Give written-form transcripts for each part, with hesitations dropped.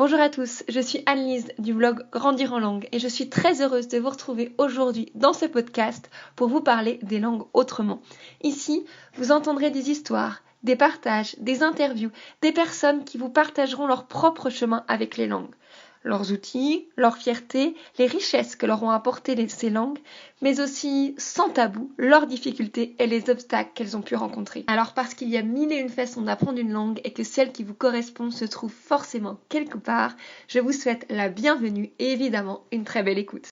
Bonjour à tous, je suis Anne-Lise du blog Grandir en langue et je suis très heureuse de vous retrouver aujourd'hui dans ce podcast pour vous parler des langues autrement. Ici, vous entendrez des histoires, des partages, des interviews, des personnes qui vous partageront leur propre chemin avec les langues. Leurs outils, leur fierté, les richesses que leur ont apportées ces langues, mais aussi, sans tabou, leurs difficultés et les obstacles qu'elles ont pu rencontrer. Alors parce qu'il y a mille et une façons d'apprendre une langue et que celle qui vous correspond se trouve forcément quelque part, je vous souhaite la bienvenue et évidemment une très belle écoute.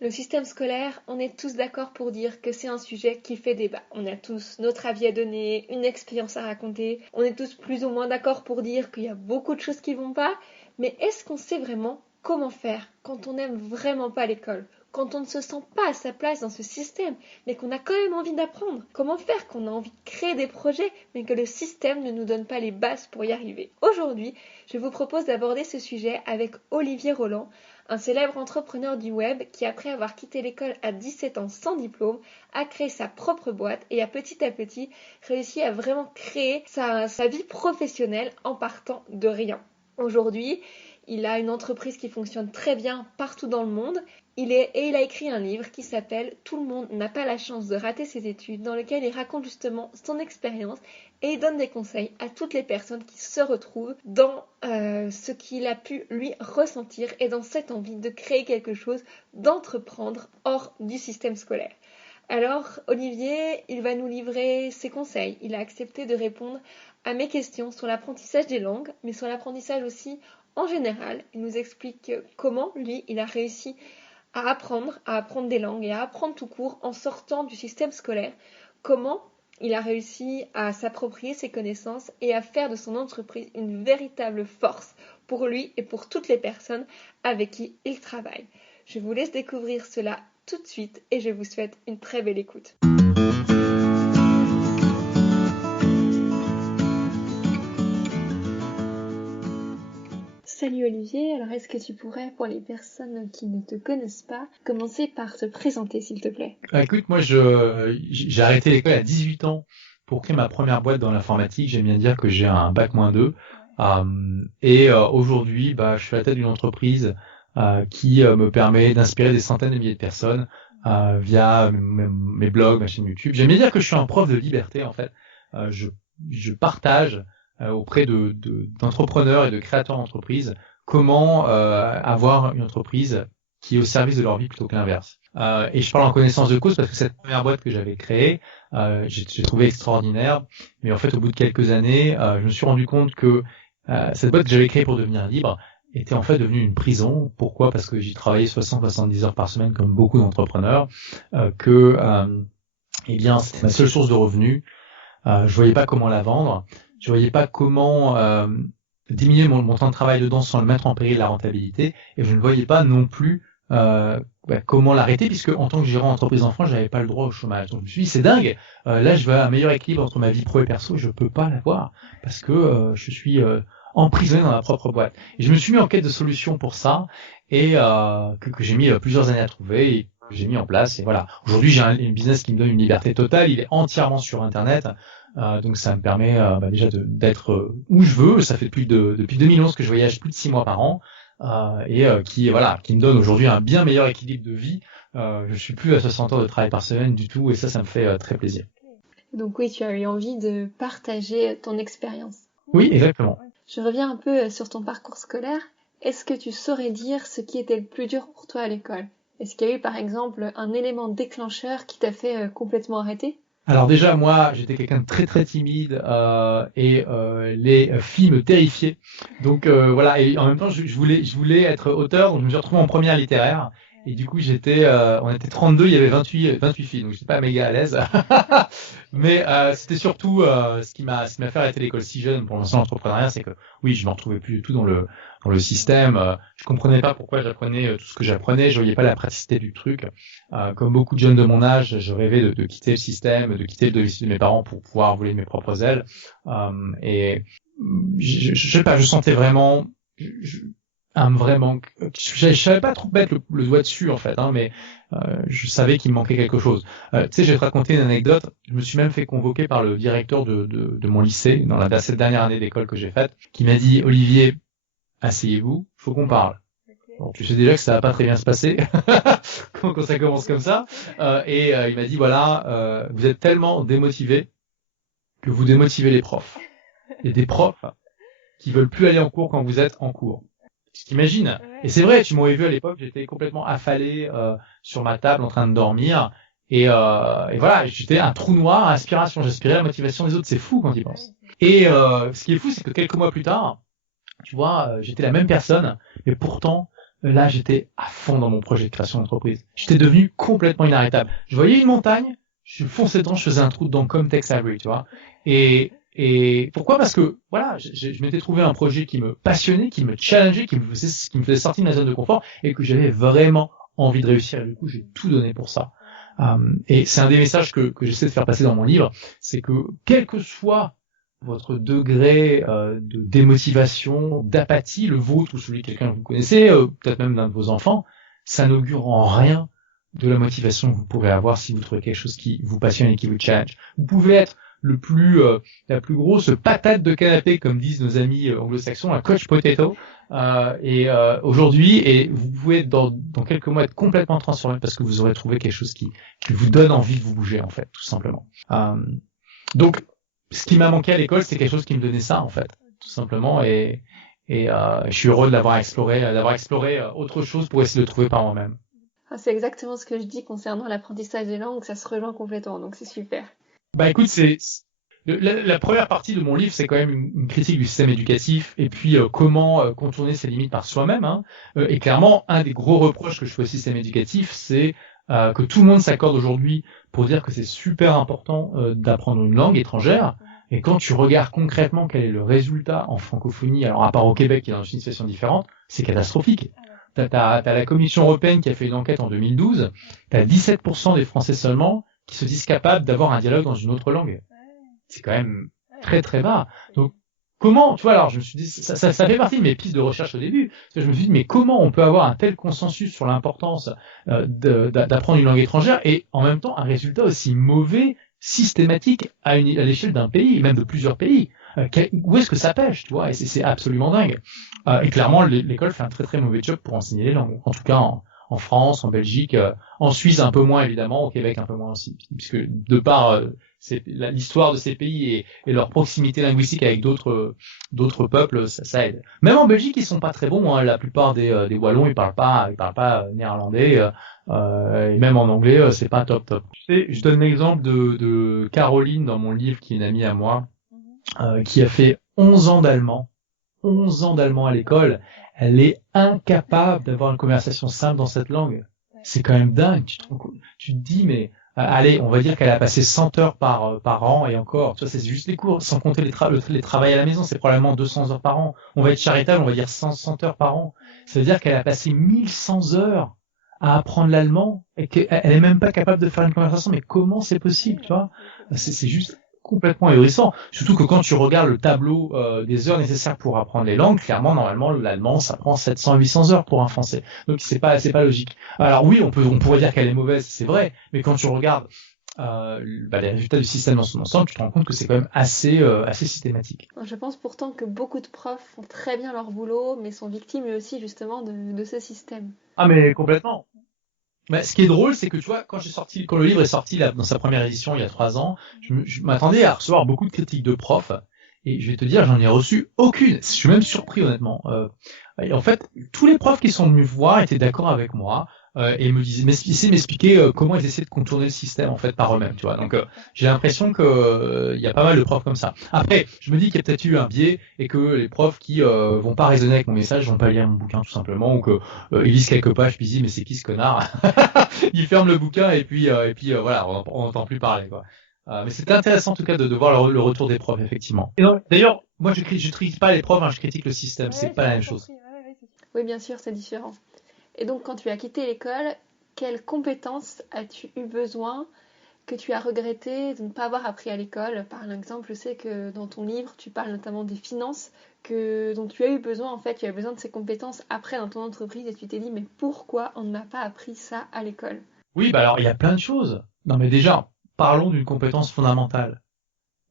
Le système scolaire, on est tous d'accord pour dire que c'est un sujet qui fait débat. On a tous notre avis à donner, une expérience à raconter. On est tous plus ou moins d'accord pour dire qu'il y a beaucoup de choses qui vont pas. Mais est-ce qu'on sait vraiment comment faire quand on n'aime vraiment pas l'école ? Quand on ne se sent pas à sa place dans ce système, mais qu'on a quand même envie d'apprendre? Comment faire quand on a envie de créer des projets, mais que le système ne nous donne pas les bases pour y arriver? Aujourd'hui, je vous propose d'aborder ce sujet avec Olivier Roland, un célèbre entrepreneur du web qui, après avoir quitté l'école à 17 ans sans diplôme, a créé sa propre boîte et a petit à petit réussi à vraiment créer sa vie professionnelle en partant de rien. Aujourd'hui, il a une entreprise qui fonctionne très bien partout dans le monde. Il a écrit un livre qui s'appelle « Tout le monde n'a pas la chance de rater ses études » dans lequel il raconte justement son expérience et il donne des conseils à toutes les personnes qui se retrouvent dans ce qu'il a pu lui ressentir et dans cette envie de créer quelque chose, d'entreprendre hors du système scolaire. Alors, Olivier, il va nous livrer ses conseils. Il a accepté de répondre à mes questions sur l'apprentissage des langues, mais sur l'apprentissage aussi en général. Il nous explique comment, lui, il a réussi à apprendre des langues et à apprendre tout court en sortant du système scolaire. Comment il a réussi à s'approprier ses connaissances et à faire de son entreprise une véritable force pour lui et pour toutes les personnes avec qui il travaille. Je vous laisse découvrir cela tout de suite et je vous souhaite une très belle écoute. Salut Olivier, alors est-ce que tu pourrais, pour les personnes qui ne te connaissent pas, commencer par te présenter s'il te plaît? Écoute, moi j'ai arrêté l'école à 18 ans pour créer ma première boîte dans l'informatique. J'aime bien dire que j'ai un bac-2. Aujourd'hui, je suis à la tête d'une entreprise qui me permet d'inspirer des centaines de milliers de personnes via mes blogs, ma chaîne YouTube. J'aime bien dire que je suis un prof de liberté en fait. Je partage auprès d'entrepreneurs et de créateurs d'entreprises comment avoir une entreprise qui est au service de leur vie plutôt que l'inverse. Et je parle en connaissance de cause parce que cette première boîte que j'avais créée, j'ai trouvé extraordinaire. Mais en fait, au bout de quelques années, je me suis rendu compte que cette boîte que j'avais créée pour devenir libre était en fait devenue une prison. Pourquoi ? Parce que j'y travaillais 60-70 heures par semaine comme beaucoup d'entrepreneurs, c'était ma seule source de revenus. Je voyais pas comment la vendre. Je voyais pas comment diminuer mon temps de travail dedans sans le mettre en péril la rentabilité. Et je ne voyais pas non plus comment l'arrêter, puisque en tant que gérant d'entreprise en France, j'avais pas le droit au chômage. Donc je me suis dit, c'est dingue, là je veux un meilleur équilibre entre ma vie pro et perso, je peux pas l'avoir, parce que je suis emprisonné dans ma propre boîte. Et je me suis mis en quête de solutions pour ça, et que j'ai mis plusieurs années à trouver, et que j'ai mis en place, et voilà. Aujourd'hui, j'ai un business qui me donne une liberté totale, il est entièrement sur Internet, donc ça me permet déjà d'être où je veux. Ça fait depuis 2011 que je voyage plus de 6 mois par an, qui me donne aujourd'hui un bien meilleur équilibre de vie. Je suis plus à 60 heures de travail par semaine du tout, et ça me fait très plaisir. Donc oui, tu as eu envie de partager ton expérience. Oui, exactement. Je reviens un peu sur ton parcours scolaire. Est-ce que tu saurais dire ce qui était le plus dur pour toi à l'école ? Est-ce qu'il y a eu par exemple un élément déclencheur qui t'a fait complètement arrêter ? Alors déjà, moi, j'étais quelqu'un de très très timide et les filles me terrifiaient. Donc voilà, et en même temps, je voulais être auteur, donc je me suis retrouvé en première littéraire. Et du coup, on était 32, il y avait 28 filles, donc j'étais pas méga à l'aise. Mais c'était surtout ce qui m'a fait arrêter l'école si jeune pour lancer l'entrepreneuriat, c'est que oui, je me retrouvais plus du tout dans le système. Je comprenais pas pourquoi j'apprenais tout ce que j'apprenais. Je voyais pas la praticité du truc. Comme beaucoup de jeunes de mon âge, je rêvais de quitter le système, de quitter le domicile de mes parents pour pouvoir voler mes propres ailes. Et je sais pas, je sentais vraiment un vrai manque. Je savais pas trop mettre le doigt dessus en fait, hein, mais je savais qu'il me manquait quelque chose. Tu sais, je vais te raconter une anecdote. Je me suis même fait convoquer par le directeur de mon lycée dans cette dernière année d'école que j'ai faite, qui m'a dit Olivier, asseyez-vous, faut qu'on parle. Bon, tu sais déjà que ça va pas très bien se passer quand ça commence comme ça. Il m'a dit voilà, vous êtes tellement démotivés que vous démotivez les profs. Il y a des profs qui veulent plus aller en cours quand vous êtes en cours. Tu t'imagines? Et c'est vrai, tu m'aurais vu à l'époque, j'étais complètement affalé sur ma table en train de dormir. Et voilà, j'étais un trou noir à aspiration. J'aspirais à la motivation des autres. C'est fou quand tu y penses. Et ce qui est fou, c'est que quelques mois plus tard, tu vois, j'étais la même personne, mais pourtant, là, j'étais à fond dans mon projet de création d'entreprise. J'étais devenu complètement inarrêtable. Je voyais une montagne, je fonçais dedans, je faisais un trou dedans comme Tex Avery, tu vois. Et pourquoi? Parce que, voilà, je m'étais trouvé un projet qui me passionnait, qui me challengeait, qui me faisait sortir de ma zone de confort et que j'avais vraiment envie de réussir. Et du coup, j'ai tout donné pour ça. Et c'est un des messages que j'essaie de faire passer dans mon livre, c'est que quel que soit votre degré de démotivation, d'apathie, le vôtre ou celui de quelqu'un que vous connaissez, peut-être même d'un de vos enfants, ça n'augure en rien de la motivation que vous pourrez avoir si vous trouvez quelque chose qui vous passionne et qui vous challenge. Vous pouvez être la plus grosse patate de canapé, comme disent nos amis anglo-saxons, un coach potato, aujourd'hui, et vous pouvez dans quelques mois être complètement transformé parce que vous aurez trouvé quelque chose qui vous donne envie de vous bouger, en fait, tout simplement. Donc, ce qui m'a manqué à l'école, c'est quelque chose qui me donnait ça, en fait, tout simplement, et je suis heureux de d'avoir exploré autre chose pour essayer de le trouver par moi-même. C'est exactement ce que je dis concernant l'apprentissage des langues, ça se rejoint complètement, donc c'est super. Bah écoute, la première partie de mon livre, c'est quand même une critique du système éducatif et puis comment contourner ses limites par soi-même. Hein. Et clairement, un des gros reproches que je fais au système éducatif, c'est que tout le monde s'accorde aujourd'hui pour dire que c'est super important d'apprendre une langue étrangère. Et quand tu regardes concrètement quel est le résultat en francophonie, alors à part au Québec qui est dans une situation différente, c'est catastrophique. T'as la Commission européenne qui a fait une enquête en 2012, t'as 17% des Français seulement qui se disent capables d'avoir un dialogue dans une autre langue. C'est quand même très très bas. Donc comment, tu vois, alors je me suis dit, ça fait partie de mes pistes de recherche au début, parce que je me suis dit, mais comment on peut avoir un tel consensus sur l'importance d'apprendre une langue étrangère et en même temps un résultat aussi mauvais, systématique à l'échelle d'un pays, même de plusieurs pays. Où est-ce que ça pêche, tu vois? Et c'est absolument dingue. Et clairement, l'école fait un très très mauvais job pour enseigner les langues. En tout cas, en France, en Belgique, en Suisse un peu moins évidemment, au Québec un peu moins aussi, puisque de par l'histoire de ces pays et leur proximité linguistique avec d'autres peuples, ça aide. Même en Belgique, ils sont pas très bons. Hein. La plupart des Wallons, ils parlent pas néerlandais, et même en anglais, c'est pas top top. Tu sais, je donne l'exemple de Caroline dans mon livre, qui est une amie à moi, qui a fait 11 ans d'allemand. 11 ans d'allemand à l'école, elle est incapable d'avoir une conversation simple dans cette langue. C'est quand même dingue. Tu te dis, mais allez, on va dire qu'elle a passé 100 heures par an et encore. Tu vois, c'est juste les cours, sans compter les travails à la maison, c'est probablement 200 heures par an. On va être charitable, on va dire 100 heures par an. Ça veut dire qu'elle a passé 1100 heures à apprendre l'allemand et qu'elle est même pas capable de faire une conversation. Mais comment c'est possible, tu vois? C'est juste complètement ahurissant. Surtout que quand tu regardes le tableau des heures nécessaires pour apprendre les langues, clairement, normalement, l'allemand, ça prend 700-800 heures pour un français. Donc c'est pas logique. Alors oui, on pourrait dire qu'elle est mauvaise, c'est vrai, mais quand tu regardes les résultats du système dans son ensemble, tu te rends compte que c'est quand même assez systématique. Je pense pourtant que beaucoup de profs font très bien leur boulot, mais sont victimes eux aussi justement de ce système. Ah mais complètement. Mais ce qui est drôle, c'est que tu vois, quand le livre est sorti là, dans sa première édition il y a 3 ans, je m'attendais à recevoir beaucoup de critiques de profs, et je vais te dire, j'en ai reçu aucune. Je suis même surpris honnêtement. Et en fait, tous les profs qui sont venus voir étaient d'accord avec moi et m'expliquaient comment ils essaient de contourner le système en fait par eux-mêmes, tu vois. Donc j'ai l'impression que il y a pas mal de profs comme ça. Après, je me dis qu'il y a peut-être eu un biais et que les profs qui vont pas raisonner avec mon message, vont pas lire mon bouquin tout simplement, ou que ils lisent quelques pages puis ils disent mais c'est qui ce connard. Ils ferment le bouquin et puis voilà, on n'entend plus parler quoi. Mais c'était intéressant en tout cas de voir le retour des profs effectivement. Et donc, d'ailleurs, moi je critique pas les profs, hein, je critique le système, c'est pas la même chose. Oui, bien sûr, c'est différent. Et donc quand tu as quitté l'école, quelles compétences as-tu eu besoin que tu as regretté de ne pas avoir appris à l'école. Par exemple, je sais que dans ton livre, tu parles notamment des finances, dont tu as eu besoin, en fait, tu as besoin de ces compétences après dans ton entreprise et tu t'es dit, mais pourquoi on ne m'a pas appris ça à l'école? Oui, bah alors il y a plein de choses. Non mais déjà, parlons d'une compétence fondamentale.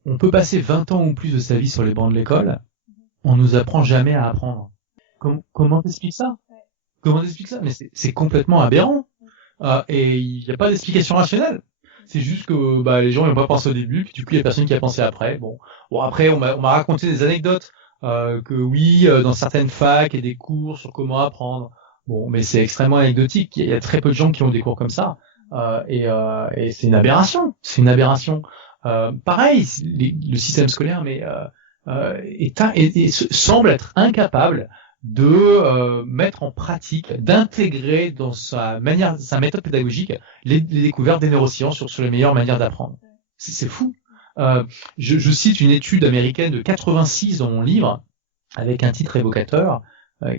On peut passer 20 ans ou plus de sa vie sur les bancs de l'école, on nous apprend jamais à apprendre. Comment t'expliques ça? Comment t'expliques ça? Mais c'est complètement aberrant. Et il n'y a pas d'explication rationnelle. C'est juste que les gens n'ont pas pensé au début, puis du coup il y a personne qui a pensé après. Bon après on m'a raconté des anecdotes que oui, dans certaines facs, il y a des cours sur comment apprendre. Bon, mais c'est extrêmement anecdotique. Il y a très peu de gens qui ont des cours comme ça, et c'est une aberration. C'est une aberration. Pareil, le système scolaire, mais semble être incapable de mettre en pratique, d'intégrer dans sa méthode pédagogique les découvertes des neurosciences sur les meilleures manières d'apprendre. C'est fou. Je cite une étude américaine de 86 dans mon livre, avec un titre évocateur,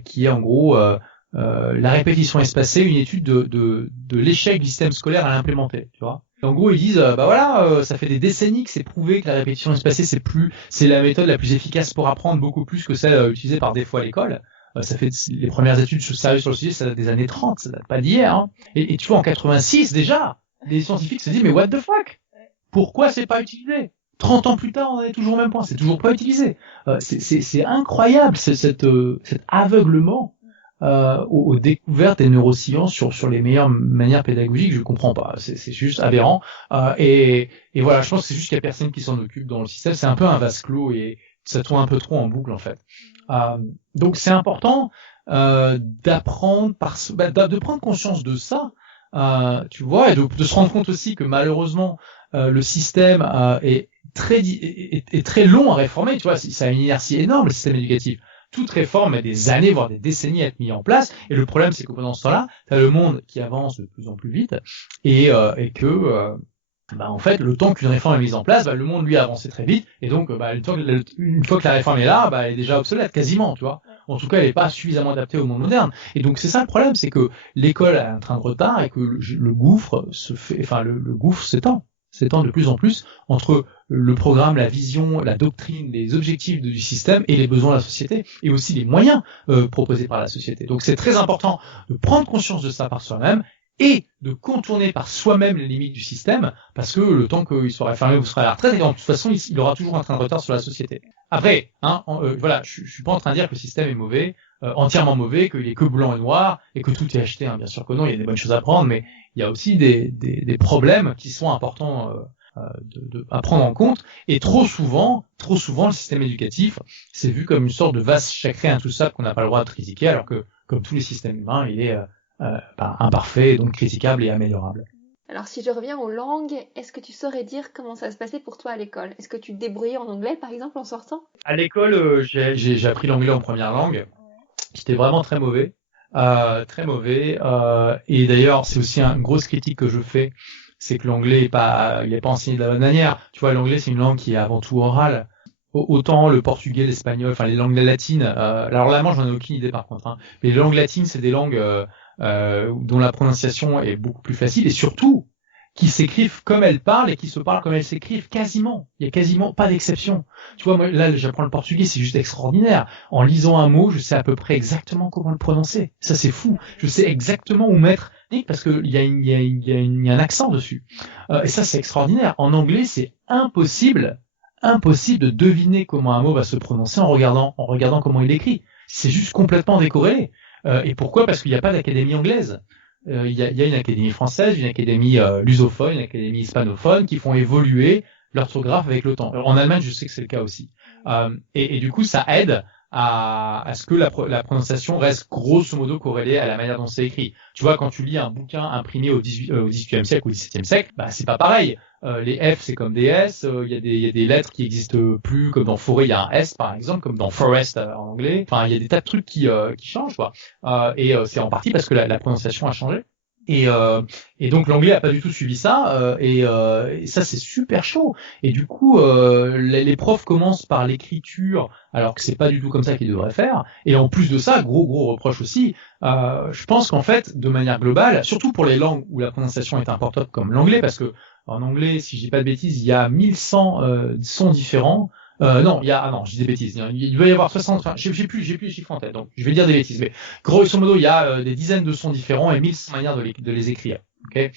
qui est en gros la répétition espacée, une étude de l'échec du système scolaire à l'implémenter. Tu vois. En gros, ils disent, ça fait des décennies que c'est prouvé que la répétition espacée, c'est la méthode la plus efficace pour apprendre, beaucoup plus que celle utilisée par défaut à l'école. Ça fait les premières études sérieuses sur le sujet, ça date des années 30, ça date pas d'hier. Hein. Et tu vois, en 86 déjà, les scientifiques se disent, mais what the fuck? Pourquoi c'est pas utilisé? 30 ans plus tard, on en est toujours au même point, c'est toujours pas utilisé. C'est incroyable, cet aveuglement aux découvertes des neurosciences sur les meilleures manières pédagogiques, je comprends pas, c'est juste aberrant. Et voilà, je pense que c'est juste qu'il y a personne qui s'en occupe dans le système, c'est un peu un vase clos et ça tourne un peu trop en boucle en fait. Donc c'est important d'apprendre de prendre conscience de ça, tu vois, et de se rendre compte aussi que malheureusement le système est très long à réformer, tu vois, ça a une inertie énorme le système éducatif. Toute réforme met des années, voire des décennies à être mise en place, et le problème c'est que pendant ce temps-là, t'as le monde qui avance de plus en plus vite, et que en fait, le temps qu'une réforme est mise en place, le monde lui a avancé très vite, et donc une fois que la réforme est là, elle est déjà obsolète quasiment, tu vois. En tout cas, elle n'est pas suffisamment adaptée au monde moderne. Et donc c'est ça le problème, c'est que l'école a un train de retard et que le gouffre le gouffre s'étend de plus en plus entre le programme, la vision, la doctrine, les objectifs du système et les besoins de la société, et aussi les moyens proposés par la société. Donc c'est très important de prendre conscience de ça par soi-même et de contourner par soi-même les limites du système, parce que le temps qu'il soit réformé, vous serez à la retraite, et de toute façon, il aura toujours un train de retard sur la société. Après, je suis pas en train de dire que le système est mauvais, entièrement mauvais, qu'il est que blanc et noir, et que tout est acheté, bien sûr que non, il y a des bonnes choses à prendre, mais il y a aussi des problèmes qui sont importants à prendre en compte, et trop souvent, le système éducatif, c'est vu comme une sorte de vase sacré intouchable qu'on n'a pas le droit de critiquer, alors que, comme tous les systèmes humains, il est imparfait, donc critiquable et améliorable. Alors si je reviens aux langues, est-ce que tu saurais dire comment ça se passait pour toi à l'école? Est-ce que tu te débrouillais en anglais par exemple en sortant? À l'école, j'ai appris l'anglais en première langue. J'étais vraiment très mauvais. Et d'ailleurs, c'est aussi une grosse critique que je fais, c'est que l'anglais il est pas enseigné de la bonne manière. Tu vois, l'anglais c'est une langue qui est avant tout orale. Autant le portugais, l'espagnol, enfin les langues latines. Alors l'allemand, j'en ai aucune idée par contre. Hein, mais les langues latines, c'est des langues dont la prononciation est beaucoup plus facile et surtout qui s'écrivent comme elles parlent et qui se parlent comme elles s'écrivent quasiment. Il y a quasiment pas d'exception. Tu vois, moi là, j'apprends le portugais, c'est juste extraordinaire. En lisant un mot, je sais à peu près exactement comment le prononcer. Ça, c'est fou. Je sais exactement où mettre parce que il y a un accent dessus. Et ça, c'est extraordinaire. En anglais, c'est impossible de deviner comment un mot va se prononcer en regardant comment il écrit. C'est juste complètement décorrélé. Et pourquoi? Parce qu'il n'y a pas d'académie anglaise. Il y a une académie française, une académie lusophone, une académie hispanophone qui font évoluer l'orthographe avec le temps. Alors, en Allemagne, je sais que c'est le cas aussi. Et du coup, ça aide à ce que la prononciation reste grosso modo corrélée à la manière dont c'est écrit. Tu vois, quand tu lis un bouquin imprimé au XVIIIe siècle ou au XVIIe siècle, c'est pas pareil. Les F, c'est comme des S. Il y a des lettres qui existent plus, comme dans forêt, il y a un S, par exemple, comme dans forest en anglais. Enfin, il y a des tas de trucs qui changent, quoi. Et c'est en partie parce que la prononciation a changé. Et donc l'anglais a pas du tout suivi ça, et ça c'est super chaud. Et du coup, les profs commencent par l'écriture, alors que c'est pas du tout comme ça qu'ils devraient faire. Et en plus de ça, gros reproche aussi. Je pense qu'en fait, de manière globale, surtout pour les langues où la prononciation est importante comme l'anglais, parce que En anglais, si je dis pas de bêtises, il y a 1100 sons différents. Non, je dis des bêtises. Il va y avoir 60, enfin, j'ai plus les chiffres en tête, donc je vais dire des bêtises. Mais grosso modo, il y a des dizaines de sons différents et 1100 manières de les écrire. Okay,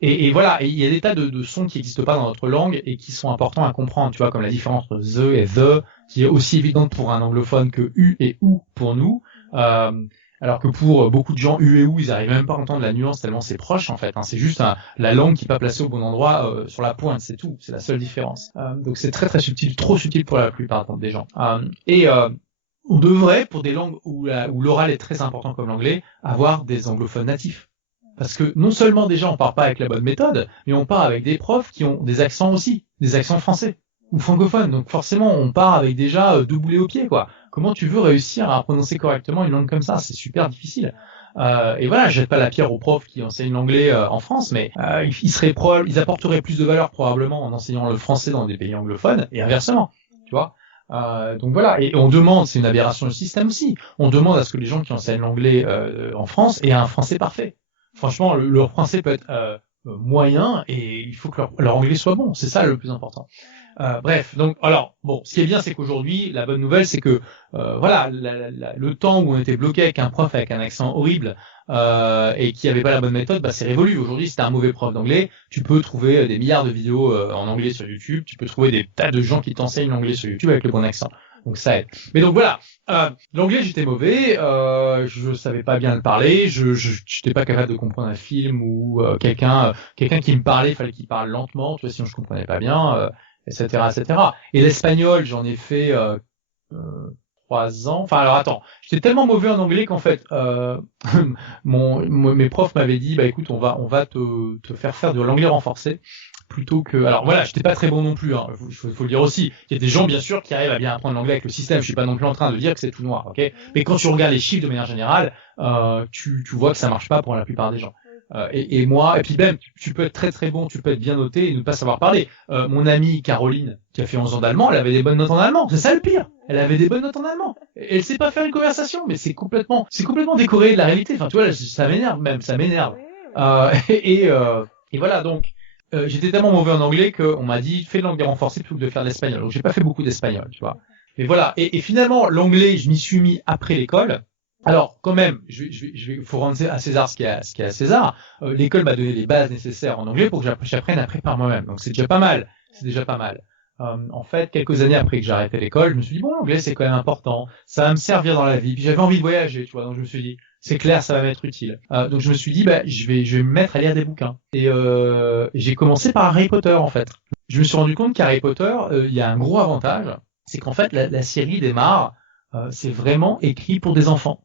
et voilà, et il y a des tas de sons qui n'existent pas dans notre langue et qui sont importants à comprendre, tu vois, comme la différence entre the et the, qui est aussi évidente pour un anglophone que u et ou pour nous. Alors que pour beaucoup de gens, u et ou, ils arrivent même pas à entendre la nuance tellement c'est proche en fait. C'est juste la langue qui n'est pas placée au bon endroit sur la pointe, c'est tout. C'est la seule différence. Donc c'est très très subtil, trop subtil pour la plupart des gens. On devrait, pour des langues où l'oral est très important comme l'anglais, avoir des anglophones natifs. Parce que non seulement déjà on part pas avec la bonne méthode, mais on part avec des profs qui ont des accents aussi, des accents français ou francophones. Donc forcément on part avec déjà deux boulets au pied, quoi. Comment tu veux réussir à prononcer correctement une langue comme ça? C'est super difficile. Et voilà, je jette pas la pierre aux profs qui enseignent l'anglais en France, mais ils apporteraient plus de valeur probablement en enseignant le français dans des pays anglophones et inversement, tu vois. Donc voilà, et on demande, c'est une aberration du système aussi, on demande à ce que les gens qui enseignent l'anglais en France aient un français parfait. Franchement, leur français peut être moyen et il faut que leur anglais soit bon. C'est ça le plus important. Bref, donc alors bon, ce qui est bien, c'est qu'aujourd'hui, la bonne nouvelle, c'est que voilà, le temps où on était bloqué avec un prof avec un accent horrible et qui avait pas la bonne méthode, c'est révolu. Aujourd'hui, si t'es un mauvais prof d'anglais, tu peux trouver des milliards de vidéos en anglais sur YouTube. Tu peux trouver des tas de gens qui t'enseignent l'anglais sur YouTube avec le bon accent. Donc ça aide. Mais donc voilà, l'anglais j'étais mauvais, je savais pas bien le parler, je j'étais pas capable de comprendre un film ou quelqu'un qui me parlait, il fallait qu'il parle lentement, tu vois, sinon je comprenais pas bien, etc., etc. Et l'espagnol, j'en ai fait 3 ans. Enfin alors attends, j'étais tellement mauvais en anglais qu'en fait mes profs m'avaient dit écoute, on va te faire de l'anglais renforcé. Plutôt que, alors voilà, j'étais pas très bon non plus, faut le dire aussi. Il y a des gens, bien sûr, qui arrivent à bien apprendre l'anglais avec le système. Je suis pas non plus en train de dire que c'est tout noir, ok? Mais quand tu regardes les chiffres de manière générale, tu vois que ça marche pas pour la plupart des gens. Et moi, et puis même, tu peux être très très bon, tu peux être bien noté et ne pas savoir parler. Mon amie Caroline, qui a fait 11 ans d'allemand, elle avait des bonnes notes en allemand. C'est ça le pire. Elle avait des bonnes notes en allemand. Et elle sait pas faire une conversation, mais c'est complètement décorrélé de la réalité. Enfin, tu vois, ça m'énerve même, ça m'énerve. Et voilà, donc, j'étais tellement mauvais en anglais qu'on m'a dit fais de l'anglais renforcé plutôt que de faire de l'espagnol. Donc j'ai pas fait beaucoup d'espagnol, tu vois. Mais voilà. Et finalement, l'anglais, je m'y suis mis après l'école. Alors, quand même, faut rendre à César ce qui est à César. L'école m'a donné les bases nécessaires en anglais pour que j'apprenne après par moi-même. Donc c'est déjà pas mal. C'est déjà pas mal. En fait, quelques années après que j'ai arrêté l'école, je me suis dit bon, l'anglais c'est quand même important. Ça va me servir dans la vie. Puis j'avais envie de voyager, tu vois. Donc je me suis dit c'est clair, ça va m'être utile. Donc je me suis dit je vais me mettre à lire des bouquins. Et j'ai commencé par Harry Potter en fait. Je me suis rendu compte qu'Harry Potter, il y a un gros avantage, c'est qu'en fait la série démarre, c'est vraiment écrit pour des enfants.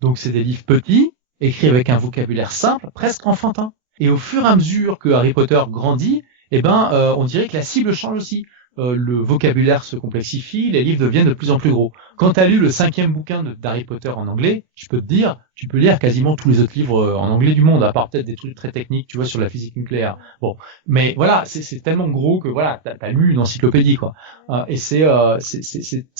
Donc c'est des livres petits, écrits avec un vocabulaire simple, presque enfantin. Et au fur et à mesure que Harry Potter grandit, on dirait que la cible change aussi. Le vocabulaire se complexifie, les livres deviennent de plus en plus gros. Quand tu as lu le 5e bouquin d'Harry Potter en anglais, tu peux lire quasiment tous les autres livres en anglais du monde, à part peut-être des trucs très techniques, tu vois, sur la physique nucléaire. Bon, mais voilà, c'est tellement gros que voilà, t'as lu une encyclopédie, quoi. Et c'est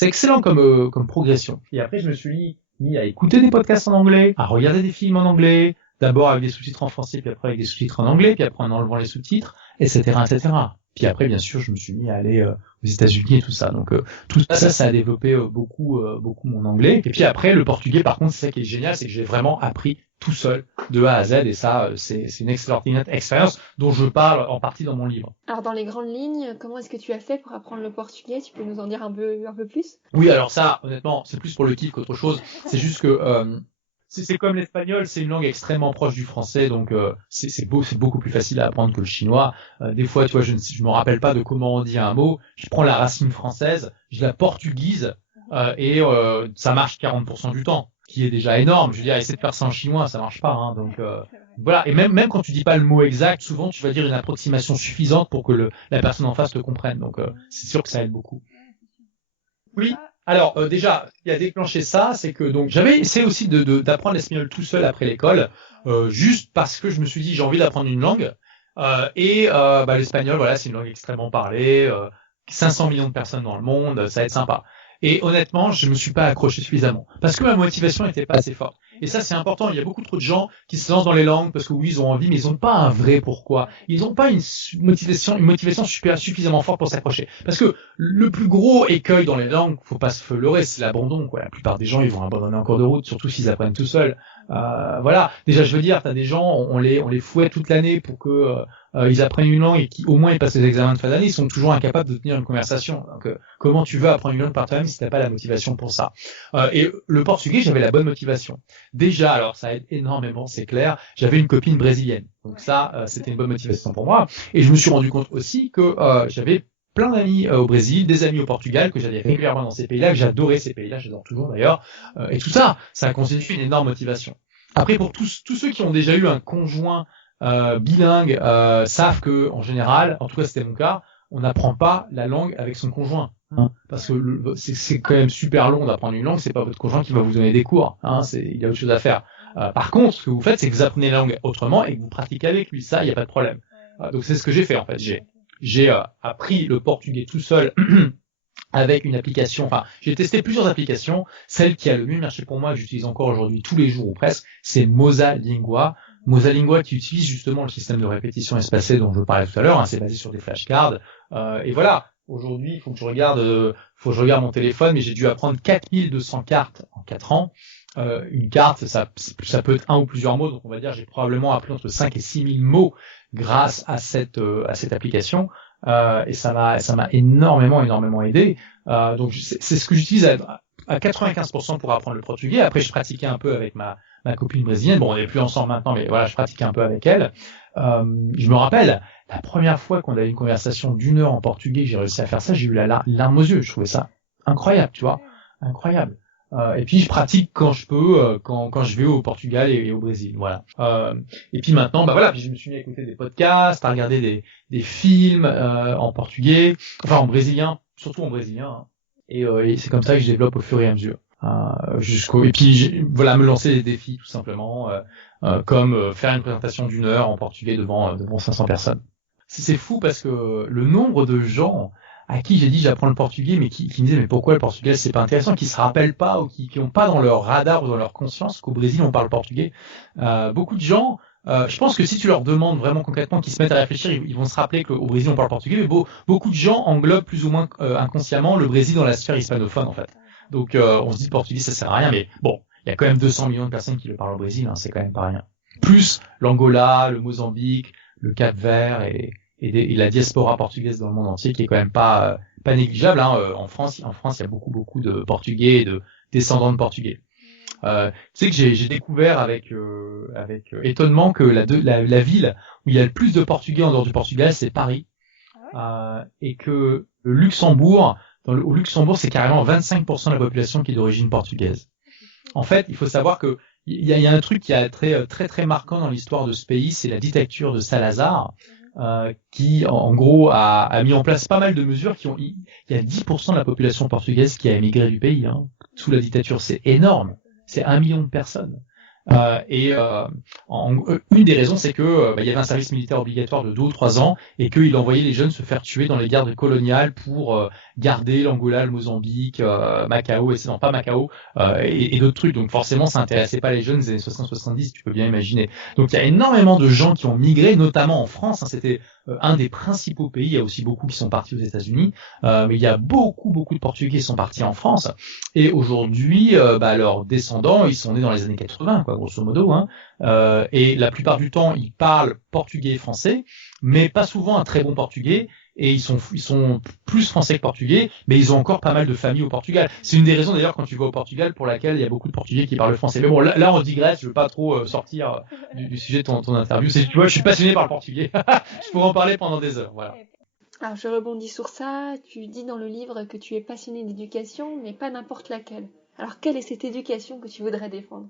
excellent comme progression. Et après, je me suis mis à écouter des podcasts en anglais, à regarder des films en anglais, d'abord avec des sous-titres en français, puis après avec des sous-titres en anglais, puis après en enlevant les sous-titres, etc., etc. Puis après, bien sûr, je me suis mis à aller aux États-Unis et tout ça. Donc tout ça a développé beaucoup mon anglais. Et puis après, le portugais, par contre, c'est ça qui est génial, c'est que j'ai vraiment appris tout seul de A à Z. Et ça, c'est une excellente expérience dont je parle en partie dans mon livre. Alors dans les grandes lignes, comment est-ce que tu as fait pour apprendre le portugais? Tu peux nous en dire un peu plus? Oui, alors ça, honnêtement, c'est plus pour le kiff qu'autre chose. C'est juste que c'est comme l'espagnol, c'est une langue extrêmement proche du français, donc c'est beaucoup plus facile à apprendre que le chinois. Des fois, tu vois, je me rappelle pas de comment on dit un mot. Je prends la racine française, je la portuguise et ça marche 40% du temps, qui est déjà énorme. Je veux dire, essayer de faire ça en chinois, ça marche pas. Hein, donc voilà. Et même quand tu dis pas le mot exact, souvent tu vas dire une approximation suffisante pour que la personne en face te comprenne. Donc c'est sûr que ça aide beaucoup. Oui. Alors déjà, ce qui a déclenché ça, c'est que donc j'avais essayé aussi d'apprendre l'espagnol tout seul après l'école, juste parce que je me suis dit j'ai envie d'apprendre une langue. L'espagnol, voilà, c'est une langue extrêmement parlée, 500 millions de personnes dans le monde, ça va être sympa. Et honnêtement, je me suis pas accroché suffisamment parce que ma motivation n'était pas assez forte. Et ça, c'est important. Il y a beaucoup trop de gens qui se lancent dans les langues parce que oui, ils ont envie, mais ils n'ont pas un vrai pourquoi. Ils n'ont pas une motivation suffisamment forte pour s'accrocher. Parce que le plus gros écueil dans les langues, faut pas se leurrer, c'est l'abandon, quoi. La plupart des gens, ils vont abandonner en cours de route, surtout s'ils apprennent tout seuls. Voilà. Déjà, je veux dire, t'as des gens, on les fouette toute l'année pour que ils apprennent une langue et qui au moins ils passent les examens de fin d'année, ils sont toujours incapables de tenir une conversation. Donc, comment tu veux apprendre une langue par toi-même si t'as pas la motivation pour ça? Et le portugais, j'avais la bonne motivation. Déjà, alors ça aide énormément, c'est clair. J'avais une copine brésilienne, donc ça, c'était une bonne motivation pour moi. Et je me suis rendu compte aussi que j'avais plein d'amis au Brésil, des amis au Portugal, que j'allais régulièrement dans ces pays-là, que j'adorais ces pays-là, j'adore toujours d'ailleurs. Et tout ça, ça a constitué une énorme motivation. Après, pour tous ceux qui ont déjà eu un conjoint bilingue, savent que, en général, en tout cas c'était mon cas, on n'apprend pas la langue avec son conjoint. Hein, parce que c'est quand même super long d'apprendre une langue, c'est pas votre conjoint qui va vous donner des cours, hein, il y a autre chose à faire. Par contre, ce que vous faites, c'est que vous apprenez la langue autrement et que vous pratiquez avec lui, ça, il n'y a pas de problème. Donc c'est ce que j'ai fait en fait, j'ai appris le portugais tout seul avec une application, enfin, j'ai testé plusieurs applications, celle qui a le mieux marché pour moi, que j'utilise encore aujourd'hui tous les jours ou presque, c'est Mosalingua. Mosalingua qui utilise justement le système de répétition espacée dont je parlais tout à l'heure, hein, c'est basé sur des flashcards, et voilà. Aujourd'hui, il faut que je regarde mon téléphone, mais j'ai dû apprendre 4200 cartes en 4 ans. Une carte, ça peut être un ou plusieurs mots, donc on va dire j'ai probablement appris entre 5 et 6 000 mots grâce à cette application. Et ça m'a énormément aidé. Donc c'est ce que j'utilise à 95% pour apprendre le portugais. Après, je pratiquais un peu avec ma copine brésilienne. Bon, on n'est plus ensemble maintenant, mais voilà, je pratiquais un peu avec elle. Je me rappelle, la première fois qu'on a eu une conversation d'1 heure en portugais, j'ai réussi à faire ça, j'ai eu la larme aux yeux. Je trouvais ça incroyable, tu vois, incroyable. Et puis je pratique quand je peux, quand je vais au Portugal et au Brésil, voilà. Et puis maintenant, bah voilà, puis je me suis mis à écouter des podcasts, à regarder des films en portugais, enfin en brésilien, surtout en brésilien. Hein. Et c'est comme ça que je développe au fur et à mesure. Et puis voilà, me lancer des défis tout simplement, comme faire une présentation d'1 heure en portugais devant 500 personnes. C'est fou parce que le nombre de gens à qui j'ai dit j'apprends le portugais, mais qui me disaient mais pourquoi le portugais c'est pas intéressant, qui se rappellent pas ou qui ont pas dans leur radar ou dans leur conscience qu'au Brésil on parle portugais. Beaucoup de gens, je pense que si tu leur demandes vraiment concrètement, qu'ils se mettent à réfléchir, ils vont se rappeler qu'au Brésil on parle portugais, mais beaucoup de gens englobent plus ou moins inconsciemment le Brésil dans la sphère hispanophone en fait. Donc on se dit le portugais ça sert à rien, mais bon, il y a quand même 200 millions de personnes qui le parlent au Brésil, hein, c'est quand même pas rien. Plus l'Angola, le Mozambique, le Cap-Vert et la diaspora portugaise dans le monde entier qui est quand même pas négligeable. Hein. En France, il y a beaucoup de Portugais et de descendants de Portugais. Tu sais que j'ai découvert avec étonnement que la ville où il y a le plus de Portugais en dehors du Portugal, c'est Paris, et que le Luxembourg, au Luxembourg, c'est carrément 25% de la population qui est d'origine portugaise. En fait, il faut savoir que il y a un truc qui a très marquant dans l'histoire de ce pays, c'est la dictature de Salazar. Qui en gros a mis en place pas mal de mesures il y a 10% de la population portugaise qui a émigré du pays, hein, sous la dictature, c'est énorme, c'est 1 million de personnes. Une des raisons, c'est que il y avait un service militaire obligatoire de 2 ou 3 ans et qu'il envoyait les jeunes se faire tuer dans les guerres coloniales pour garder l'Angola, le Mozambique, Macao, et d'autres trucs. Donc forcément, ça intéressait pas les jeunes des années 60-70, tu peux bien imaginer. Donc il y a énormément de gens qui ont migré, notamment en France. Hein, c'était un des principaux pays. Il y a aussi beaucoup qui sont partis aux États-Unis, mais il y a beaucoup de Portugais qui sont partis en France. Et aujourd'hui, leurs descendants, ils sont nés dans les années 80, quoi, grosso modo. Hein. Et la plupart du temps, ils parlent portugais et français, mais pas souvent un très bon portugais. Et ils sont plus français que portugais, mais ils ont encore pas mal de familles au Portugal. C'est une des raisons d'ailleurs quand tu vas au Portugal pour laquelle il y a beaucoup de Portugais qui parlent français. Mais bon, là on digresse, je veux pas trop sortir du sujet de ton interview. Tu vois, je suis passionné par le portugais. Je pourrais en parler pendant des heures, voilà. Alors je rebondis sur ça, tu dis dans le livre que tu es passionné d'éducation, mais pas n'importe laquelle. Alors quelle est cette éducation que tu voudrais défendre ?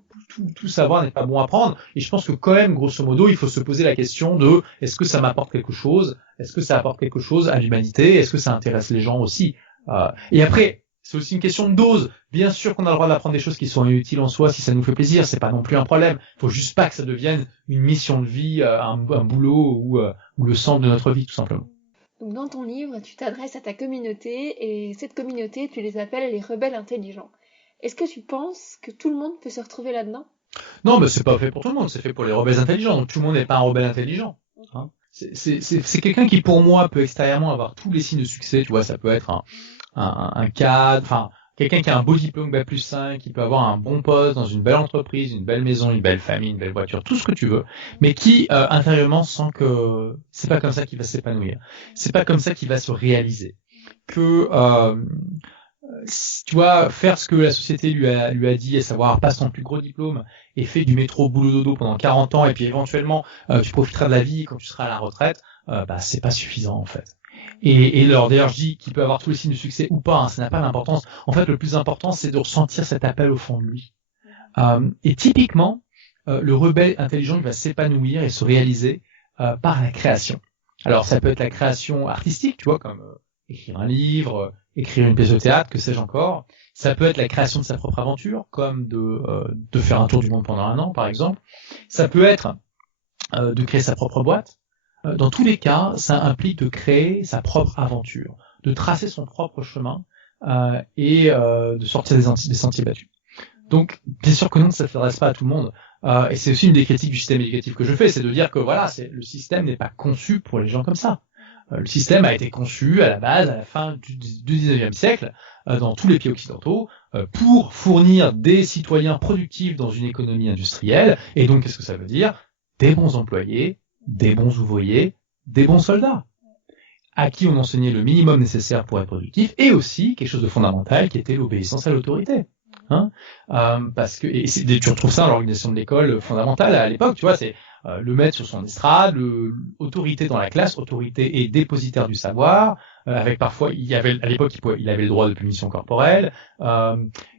Tout savoir n'est pas bon à prendre, et je pense que quand même, grosso modo, il faut se poser la question de est-ce que ça m'apporte quelque chose ? Est-ce que ça apporte quelque chose à l'humanité ? Est-ce que ça intéresse les gens aussi ? Et après, c'est aussi une question de dose. Bien sûr qu'on a le droit d'apprendre des choses qui sont inutiles en soi si ça nous fait plaisir, c'est pas non plus un problème. Il faut juste pas que ça devienne une mission de vie, un boulot ou le centre de notre vie, tout simplement. Donc dans ton livre, tu t'adresses à ta communauté, et cette communauté, tu les appelles les rebelles intelligents. Est-ce que tu penses que tout le monde peut se retrouver là-dedans ? Non, mais c'est pas fait pour tout le monde, c'est fait pour les rebelles intelligents. Donc tout le monde n'est pas un rebelle intelligent. Hein. C'est quelqu'un qui, pour moi, peut extérieurement avoir tous les signes de succès. Tu vois, ça peut être un cadre, enfin, quelqu'un qui a un beau diplôme Bac+5, qui peut avoir un bon poste dans une belle entreprise, une belle maison, une belle famille, une belle voiture, tout ce que tu veux, mais qui, intérieurement, sent que c'est pas comme ça qu'il va s'épanouir. C'est pas comme ça qu'il va se réaliser. Que, tu vois, faire ce que la société lui a dit, à savoir passe ton plus gros diplôme et fais du métro boulot dodo pendant 40 ans et puis éventuellement tu profiteras de la vie quand tu seras à la retraite, bah c'est pas suffisant en fait. Et alors d'ailleurs je dis qu'il peut avoir tous les signes de succès ou pas, hein, ça n'a pas d'importance. En fait le plus important c'est de ressentir cet appel au fond de lui. Et typiquement le rebelle intelligent il va s'épanouir et se réaliser par la création. Alors ça peut être la création artistique, tu vois, comme écrire un livre, écrire une pièce de théâtre, que sais-je encore. Ça peut être la création de sa propre aventure, comme de faire un tour du monde pendant un an, par exemple. Ça peut être de créer sa propre boîte. Dans tous les cas, ça implique de créer sa propre aventure, de tracer son propre chemin et de sortir des sentiers battus. Donc, bien sûr que non, ça ne s'adresse pas à tout le monde. Et c'est aussi une des critiques du système éducatif que je fais, c'est de dire que voilà, le système n'est pas conçu pour les gens comme ça. Le système a été conçu à la base, à la fin du 19e siècle, dans tous les pays occidentaux, pour fournir des citoyens productifs dans une économie industrielle. Et donc, qu'est-ce que ça veut dire? Des bons employés, des bons ouvriers, des bons soldats, à qui on enseignait le minimum nécessaire pour être productif, et aussi quelque chose de fondamental qui était l'obéissance à l'autorité. Hein, parce que tu retrouves ça dans l'organisation de l'école fondamentale à l'époque, tu vois, c'est le maître sur son estrade, autorité dans la classe, autorité et dépositaire du savoir, avec parfois il y avait à l'époque il avait le droit de punition corporelle,